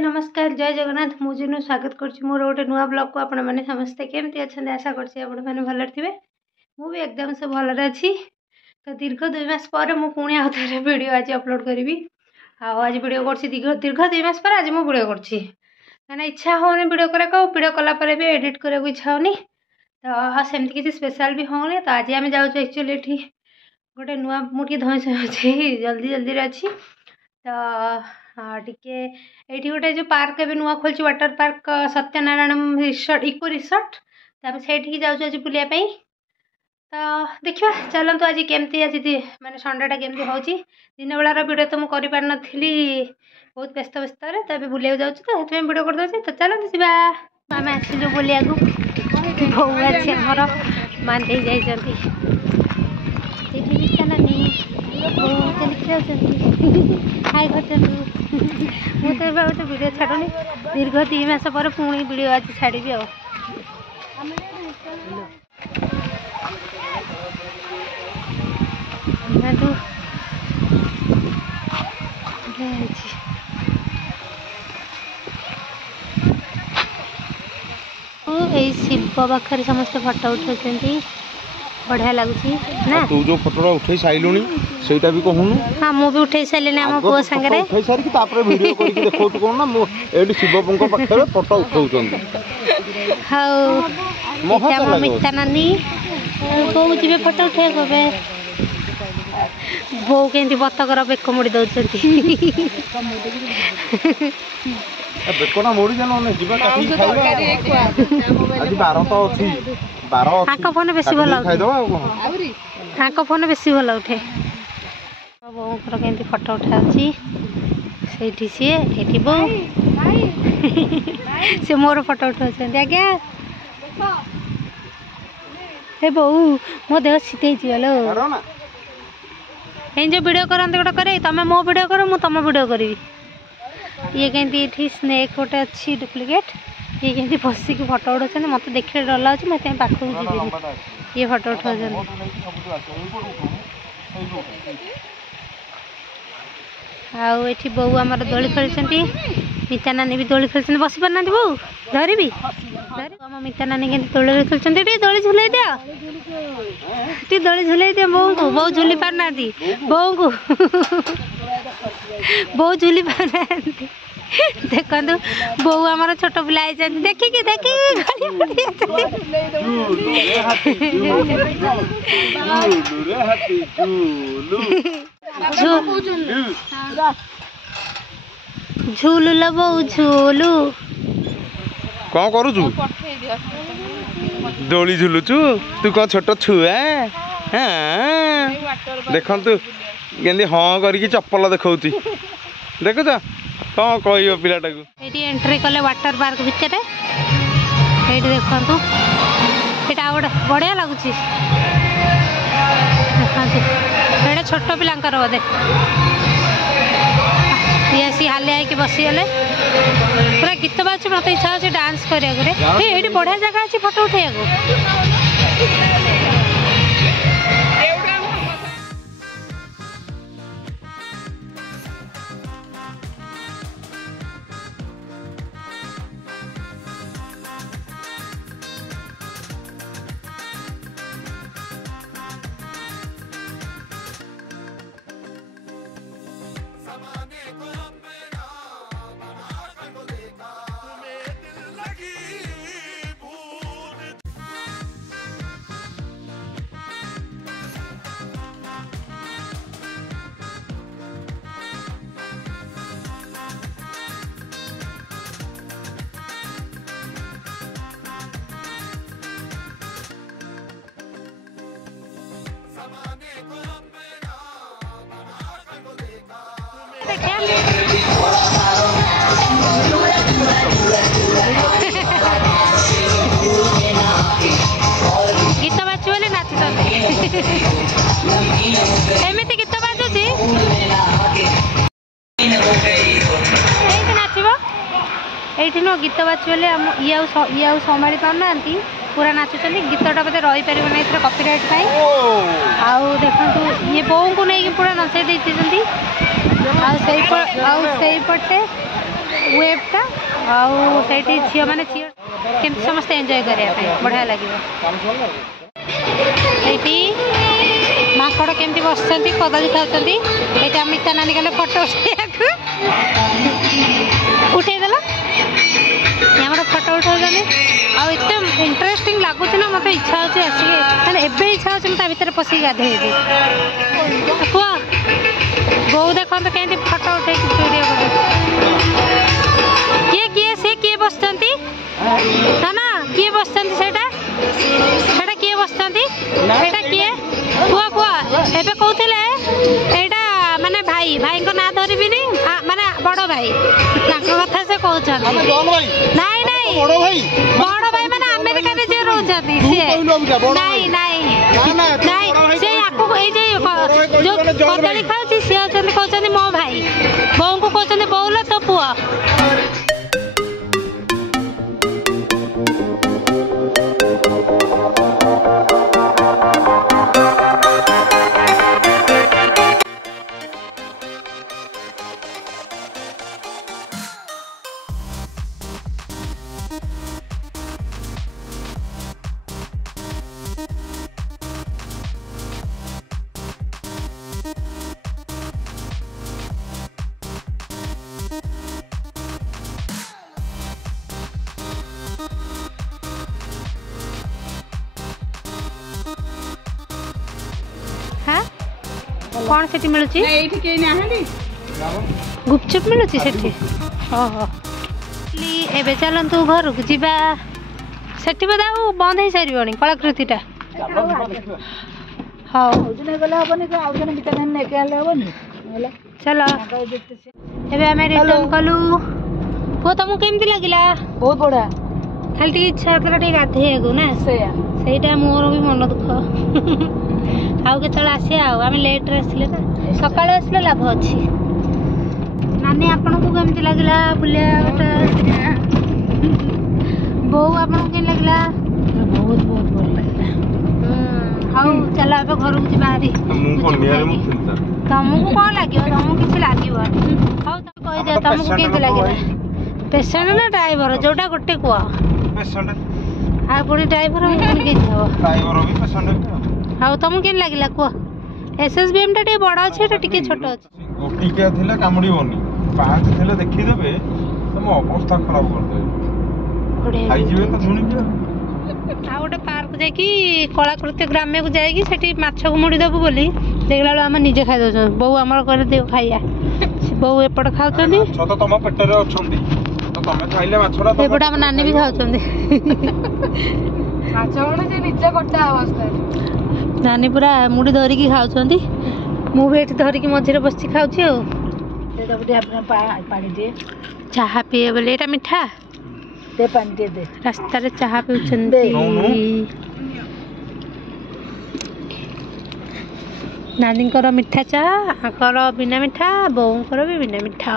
नमस्कार जय जगन्नाथ मुझे स्वागत करुँच मोर गोटे नुआ ब्लॉग को आपण मैंने समस्ते केमती अच्छा आशा करने भल थे मुझे एकदम से भल अच्छी तो दीर्घ 2 मास पर मुझे आउ थे वीडियो आज अपलोड करी आज वीडियो कर दीर्घ 2 मास पर आज मुझे वीडियो कर इच्छा होनी वीडियो वीडियो कलापर भी एडिट करने इच्छा होनी तो सेमती किसी स्पेशल भी होनी तो आज आम जाऊँ एक्चुअली ये गोटे नुआ मुझे धई अच्छी जल्दी जल्दी अच्छी तो टिके ये गोटे जो पार्क भी नुआ खोलची water park Satyanarayan resort eco resort तो से जाऊँ आज बुलायापी तो देखा चलतु आज केमती आज माने संडेटा केमती हो दिन बेलार वीडियो तो मुझे पारि बहुत व्यस्त व्यस्त तो अभी बुलिया जाऊँ तो ये वीडियो करदे तो चलते जा आम आसलु बुलिया बो अच्छे आमर मानते जाती हाई कर मुझे गोटे वीडियो छाड़ूनी दीर्घ 2 मास पर पुणी वीडियो आज छाड़ी आ शिव पाखे समस्त फटो उठाई बढ़िया लगुच ना तू जो फोटोटा उठे साइलुनी सेटा भी कहूनु हां मु भी उठे साइलेनी हम पुओ संगे उठे सारी कि तापर वीडियो करके देखौ तो कोन ना मो एडी शिवपंको पाखरे फोटो उठाउचंदी हाउ मोहा मिता नानी को जीवे फोटो उठे गबे बो केंती बतकर बेक मुड़ी दउचंती बेकोना मोड़ी जानो ने जीवा काठी खाइबा आज 12 तो अछि 12 हां फोन बेसी भल खाइ दो हां फोन बेसी भल उठे बोकर केंती फोटो उठाउची सेठी से एठी बो से मोर फोटो उठाउछन आज्ञा हे बो मो देह सीते जिवलो ए जो वीडियो करंत गोटे करे तमे मो वीडियो करो मु तम वीडियो करी ये कहीं स्नेक गोटे अच्छी डुप्लिकेट ये कहीं बसिक फोटो उठाते मत देखने डर लगे मैं पाखक जी ये फोटो उठा आठी बो आम दोली खेलुं मिता नानी भी दोली खेल बस पारना बो धरबी आम मिता नानी के दोली खेलुं दोली झुलाई दिया दोली झुलाई दिया बो को बो झुली पारना बो को बो झुली पारना देखु बो आमर छोट पिला देखिकी झूलू लो बो झूलू कौन करू डोली झुलुचु तू कौन छोट छुआ देखु केंदी हाँ करके चप्पल देखौती देखुच कौन कह पिलाटा को एंट्री कले वाटर पार्क भितर ये देखु यहाँ गोटे बढ़िया लगुच देखते छोट पिलांकर बोधे ये आसी हालिया होगी बसीगले पूरा गीत बाजू मत इच्छा अच्छे डांस करने बढ़िया जगह अच्छी फोटो उठे गीत बाजू बोले नाचुंत एमती गीत बाजुची नाचब ये नुह गीत बाजू बोले ये संभाली पारना पूरा नाचुं गीतटा बोधे रही पार ना कॉपीराइट आउ देखु ये बो को नहीं पूरा नचाई देते पटे वेबटा आउ से झील मैंने केमती समस्त एंजॉय करने बढ़िया लगे माकड़ केमती बस कदली खाऊँ ये मिता नानी गले फोटो उठेदेल यहाँ फोटो उठाऊँ आते इंटरेस्टिंग लगुच ना मत इच्छा होती आसिक एवं इच्छा होती मुझे भितर पशिक गाधेबी कह बो देखो कहीं फोटो उठे वीडियो किए किए सी किए बस ना ना किए बस किए बस किए कुआ कुआ एबे कहते यहाँ माने भाई भाई को ना धरबी माने बड़ भाई कथा से कहते नाई नाई बड़ भाई माने अमेरिका में जे रोचती नाई नाई नाई से आपको जो कदली खाऊँ सी कहते मो भाई बो को कहते बोल तो पुआ कौन से मिलूँ गुपचुप मिलूँ से ओहो एवं चलतु घर को जीवा से बोधा बंद हो सारी कलाकृतिटा हाँ चलो एवं आम रिटर्न कलु पुआ तुमको केमती लगे बहुत बढ़िया खाली इच्छा होता गाधेयू ना से मोर भी मन दुख आउ के आसिया आम लेट्रे आसिले ना सका आसिले लाभ अच्छी नानी आपन को केमती लगला बुलिया बो आपन के लगला बहुत बहुत भल लगे हाँ चलो अब घर को बाहरी तुमको कौन लगे तुमको किसी लगे हाँ तुम कहीदे तुमको केमती लगे पेसेंट ना ड्राइवर जोटा गोटे कह आ पुणी ड्राइवर हाँ तुमको केन लगे कह एसएसबीएम टा बड़ अच्छे टे छोट अच्छे गोटिकिया थिले कामुड़ीबनी पांच थिले देखिदेबे तुम अवस्था खराब करदे खाई जीवे तो धुणी आ गोटे पार्क जाकि कलाकृति ग्राम्य को जाकि सेठी माछ को मुड़ी देबु बोली देखला बेला हम निजे खाइ दो बो हमर कर देव खाइया बो एपट खाउछनी छ तो तम पेटरे अछंदी तो तमे खाइले माछरा तो एपट हम नानी भी खाउछंदी माछ कोन से निजे कटा अवस्था नानी पूरा मुड़ी धरिकी खाउछंदी मु भी एठी धरिकी मझिरे बसि खाउछि आ पानी दे चाहा पिए बोले एटा मिठा दे पानी दे रास्ता रे चाहा पिउछंदी नानींकर मिठा चाहा आकर बिना मिठा बोऊंकर भी बिना मिठा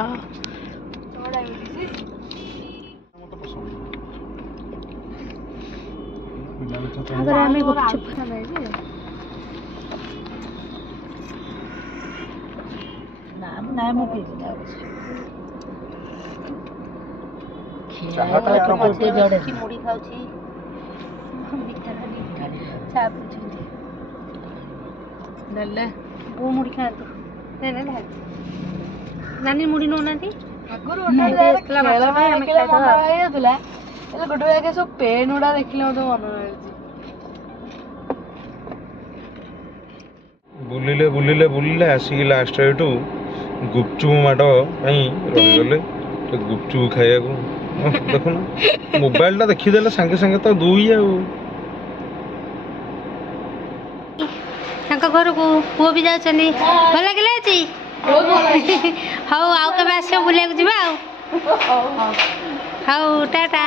अगर हमें गुपचुप ना मु पी मुड़ी खाऊची चा पिउछंदी नल्ले वो मुड़ी खातु ना नानी मुड़ी नौनाती आगुरु गोटे जाके सब पेन गुड़ा देखिले मत मन बुलिले बुलिले बुलिले आसिक लास्ट एटू गुपचुप माड रहीगले गुपचुप खाइया देखो मोबाइल टा देखीदे सांगे सांगे तो दुई घर को पुओ भी जाऊँ भल लगे हाँ आउ के आस बुला जा हाँ टाटा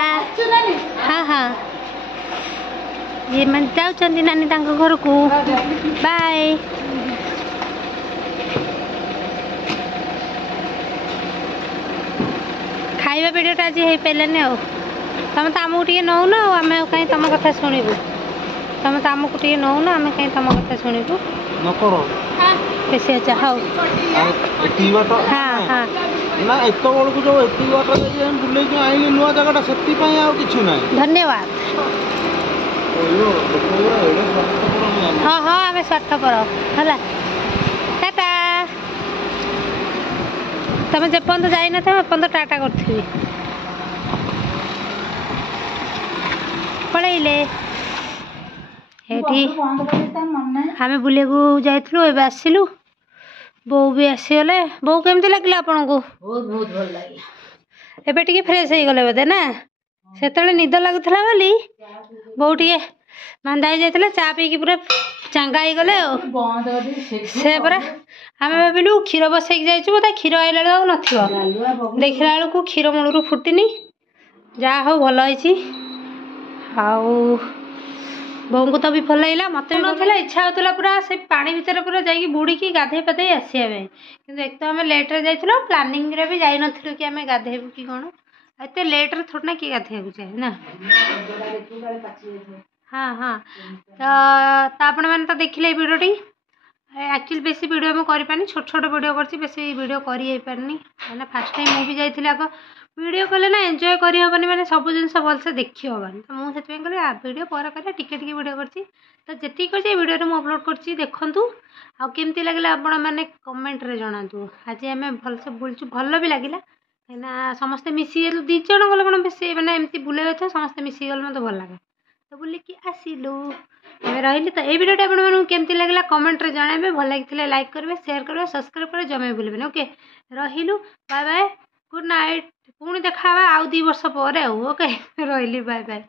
हाँ हाँ ये मैं जाऊँ नानी घर को बाय खाଇବା भिडियोटा आज हो पारानी तुम तो आमको टे नौन आम कहीं तुम कथा शुणु तुम तो आमको टे नौन आम कहीं तुम कथा शुणु बेसी अच्छा हाँ हाँ हाँ ନା ଏତେ ବେଳକୁ ଯୋଉ ଏତିକି ବାଟ ଯାଇକି ଆମେ ବୁଲେଇକି ଆଇଲି ନୂଆ ଜାଗାଟା ସେଥିପାଇଁ ଆଉ କିଛି ନାହିଁ। ଧନ୍ୟବାଦ। ହଁ ହଁ ଆମେ ସ୍ୱାର୍ଥପର ହେଲା। ଟାଟା। ତମେ ଯେପର୍ଯ୍ୟନ୍ତ ଯାଇନଥିବ ଏପର୍ଯ୍ୟନ୍ତ ଟାଟା କରୁଥିବି। ପଳେଇଲେ ଏଠି ଆମେ ବୁଲିବାକୁ ଯାଇଥିଲୁ, ଏବେ ଆସିଲୁ। ବୋଉ ବି ଆସିଗଲେ। ବୋଉ କେମିତି ଲାଗିଲା ଆପଣଙ୍କୁ? ବହୁତ ବହୁତ ଭଲ ଲାଗିଲା। ଏବେ ଟିକେ ଫ୍ରେଶ ହେଇଗଲେ ବୋଧେ ନା? ସେତେବେଳେ ନିଦ ଲାଗୁଥିଲା ବୋଲି ବୋଉ ଟିକେ ମାନ୍ଦା ହେଇଯାଇଥିଲେ, ଚା ପିଇକି ପୁରା ଚାଙ୍ଗା ହେଇଗଲେ ଆଉ। ସେ ପରା ଆମେ ଭାବିଲୁ କ୍ଷୀର ବସେଇକି ଯାଇଛୁ ବୋଧେ କ୍ଷୀର ଆଇଲା ବେଳକୁ ଆଉ ନଥିବ, ଦେଖିଲା ବେଳକୁ କ୍ଷୀର ମୂଳରୁ ଫୁଟିନି। ଯାହା ହଉ ଭଲ ହେଇଛି। ଆଉ ବୋଉଙ୍କୁ ତ ବି ଭଲ ଲାଗିଲା, ମତେ ବି ନଥିଲା। ଇଚ୍ଛା ହଉଥିଲା ପୁରା ସେ ପାଣି ଭିତରେ ପୁରା ଯାଇକି ବୁଡ଼ିକି ଗାଧେଇ ପାଧେଇ ଆସିବା ପାଇଁ, କିନ୍ତୁ ଏକ ତ ଆମେ ଲେଟ୍ରେ ଯାଇଥିଲୁ, ପ୍ଲାନିଂରେ ବି ଯାଇନଥିଲୁ କି ଆମେ ଗାଧେଇବୁ କି କ'ଣ। ଏତେ ଲେଟ୍ରେ ଥୋଡ଼ି ନା କିଏ ଗାଧେଇବାକୁ ଚାହେଁ ନା। ହଁ ହଁ ତ ଆପଣମାନେ ତ ଦେଖିଲେ ଏଇ ଭିଡ଼ିଓଟି। ଆକ୍ଚୁଆଲି ବେଶୀ ଭିଡ଼ିଓ ମୁଁ କରିପାରିନି, ଛୋଟ ଛୋଟ ଭିଡ଼ିଓ କରିଛି, ବେଶୀ ଭିଡ଼ିଓ କରି ହେଇପାରିନି। ମାନେ ଫାର୍ଷ୍ଟ ଟାଇମ୍ ମୁଁ ବି ଯାଇଥିଲି। ଆଗ ଭିଡ଼ିଓ କଲେ ନା ଏନ୍ଜୟ କରିହେବନି, ମାନେ ସବୁ ଜିନିଷ ଭଲସେ ଦେଖି ହେବନି। ତ ମୁଁ ସେଥିପାଇଁ କହିଲି ଭିଡ଼ିଓ ପରେ କଲେ ଟିକେ ଟିକେ ଭିଡ଼ିଓ କରିଛି। ତ ଯେତିକି କରିଛି ଏଇ ଭିଡ଼ିଓରେ ମୁଁ ଅପଲୋଡ଼ କରିଛି, ଦେଖନ୍ତୁ। ଆଉ କେମିତି ଲାଗିଲା ଆପଣମାନେ କମେଣ୍ଟରେ ଜଣାନ୍ତୁ। ଆଜି ଆମେ ଭଲସେ ବୁଲିଛୁ, ଭଲ ବି ଲାଗିଲା କାହିଁକିନା ସମସ୍ତେ ମିଶିଗଲୁ। 2 ଜଣ ଗଲେ କ'ଣ ବେଶୀ ମାନେ ଏମିତି ବୁଲେଇବା ଥାଏ, ସମସ୍ତେ ମିଶିଗଲେ ମୋତେ ଭଲ ଲାଗେ। ତ ବୁଲିକି ଆସିଲୁ, ଏବେ ରହିଲି। ତ ଏଇ ଭିଡ଼ିଓଟା ଆପଣମାନଙ୍କୁ କେମିତି ଲାଗିଲା କମେଣ୍ଟରେ ଜଣାଇବେ। ଭଲ ଲାଗିଥିଲେ ଲାଇକ୍ କରିବେ, ସେୟାର କରିବେ, ସବସ୍କ୍ରାଇବ୍ କରିବେ, ଜମା ବି ଭୁଲିବେନି। ଓକେ, ରହିଲୁ, ବାଏ ବାଏ, ଗୁଡ୍ ନାଇଟ୍। ପୁଣି ଦେଖା ହେବା ଆଉ 2 ବର୍ଷ ପରେ ଆଉ। ଓକେ, ରହିଲି, ବାଏ ବାଏ।